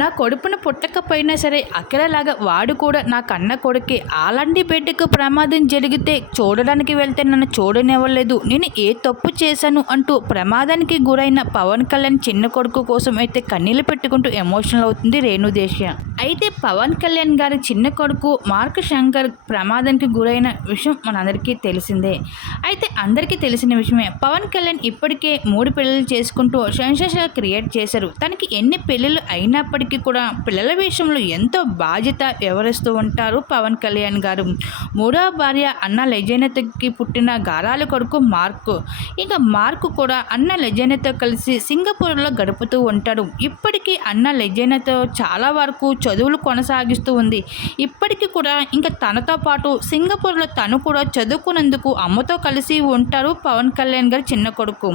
నా కొడుకును పుట్టకపోయినా సరే అఖిలలాగా వాడు కూడా నా కన్న కొడుకే. అలాంటి బిడ్డకు ప్రమాదం జరిగితే చూడడానికి వెళ్తే నన్ను చూడనివ్వలేదు. నేను ఏ తప్పు చేశాను అంటూ ప్రమాదానికి గురైన పవన్ కళ్యాణ్ చిన్న కొడుకు కోసం అయితే కన్నీళ్ళు పెట్టుకుంటూ ఎమోషనల్ అవుతుంది రేణుదేశ అయితే పవన్ కళ్యాణ్ గారి చిన్న కొడుకు మార్క్ శంకర్ ప్రమాదానికి గురైన విషయం మనందరికీ తెలిసిందే. అయితే అందరికీ తెలిసిన విషయమే పవన్ కళ్యాణ్ ఇప్పటికే మూడు పెళ్ళిళ్ళు చేసుకుంటూ సెన్సేషన్ క్రియేట్ చేశారు. తనకి ఎన్ని పెళ్ళిళ్ళు అయినప్పటికీ కూడా పిల్లల విషయంలో ఎంతో బాధ్యత వ్యవహరిస్తూ ఉంటారు పవన్ కళ్యాణ్ గారు. మూడవ భార్య అన్న లెజైనతకి పుట్టిన గారాల కొడుకు మార్క్. ఇంకా మార్క్ కూడా అన్న లెజైనతో కలిసి సింగపూర్లో గడుపుతూ ఉంటాడు. ఇప్పటికీ అన్న లెజైనతో చాలా వరకు చదువులు కొనసాగిస్తూ ఉంది. ఇప్పటికీ కూడా ఇంకా తనతో పాటు సింగపూర్లో తను కూడా చదువుకున్నందుకు అమ్మతో కలిసి ఉంటారు పవన్ కళ్యాణ్ గారి చిన్న కొడుకు.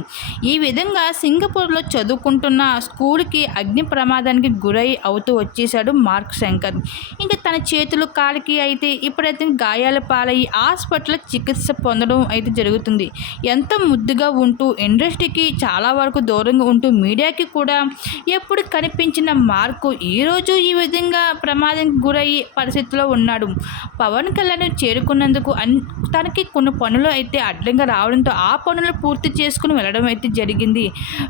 ఈ విధంగా సింగపూర్లో చదువుకుంటున్న స్కూల్కి అగ్ని ప్రమాదానికి గురై అవుతూ వచ్చేశాడు మార్క్ శంకర్. ఇంకా తన చేతులు కాలికి అయితే ఇప్పుడైతే గాయాల పాలయ్యి హాస్పిటల్లో చికిత్స పొందడం అయితే జరుగుతుంది. ఎంత ముద్దుగా ఉంటూ ఇండస్ట్రీకి చాలా వరకు దూరంగా ఉంటూ మీడియాకి కూడా ఎప్పుడు కనిపించిన మార్కు ఈరోజు ఈ విధంగా ప్రమాదానికి గురయ్యే పరిస్థితిలో ఉన్నాడు. పవన్ కళ్యాణ్ చేరుకున్నందుకు అన్ తనకి కొన్ని పనులు అయితే అడ్డంగా రావడంతో ఆ పనులు పూర్తి చేసుకుని వెళ్ళడం అయితే జరిగింది.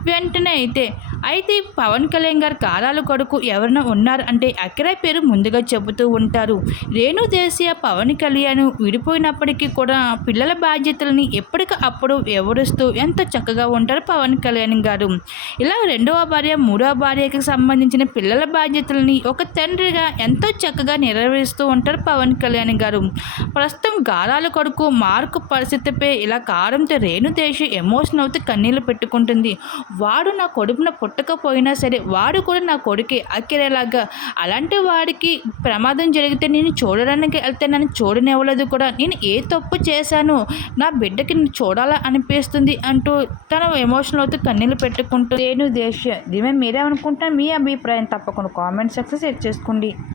వెంటనే అయితే అయితే పవన్ కళ్యాణ్ గారి కారాలు కొడుకు ఎవరైనా ఉన్నారు అంటే అకిరా పేరు ముందుగా చెబుతూ ఉంటారు. రేణు దేశీయ పవన్ కళ్యాణ్ విడిపోయినప్పటికీ కూడా పిల్లల బాధ్యతలని ఎప్పటికప్పుడు వివరిస్తూ ఎంతో చక్కగా ఉంటారు పవన్ కళ్యాణ్ గారు. ఇలా రెండవ భార్య మూడవ భార్యకి సంబంధించిన పిల్లల బాధ్యతలని ఒక తండ్రిగా ఎంతో చక్కగా నెరవేరుస్తూ ఉంటారు పవన్ కళ్యాణ్ గారు. ప్రస్తుతం గారాల కొడుకు మార్కు పరిస్థితిపై ఇలా కారంతో రేణుదేశి ఎమోషన్ అవుతూ కన్నీళ్ళు పెట్టుకుంటుంది. వాడు నా కొడుకున పుట్టకపోయినా సరే వాడు కూడా నా కొడుకే అక్కిరేలాగా అలాంటి వాడికి ప్రమాదం జరిగితే నేను చూడడానికి వెళ్తే నన్ను చూడనివ్వలేదు కూడా. నేను ఏ తప్పు చేశాను? నా బిడ్డకి నేను చూడాలా అనిపిస్తుంది అంటూ తన ఎమోషన్ అవుతూ కన్నీళ్ళు పెట్టుకుంటూ రేణు దీని మీరేమనుకుంటున్నా? మీ అభిప్రాయం తప్పకుండా కామెంట్ సెక్షన్ షేర్ చేసుకోండి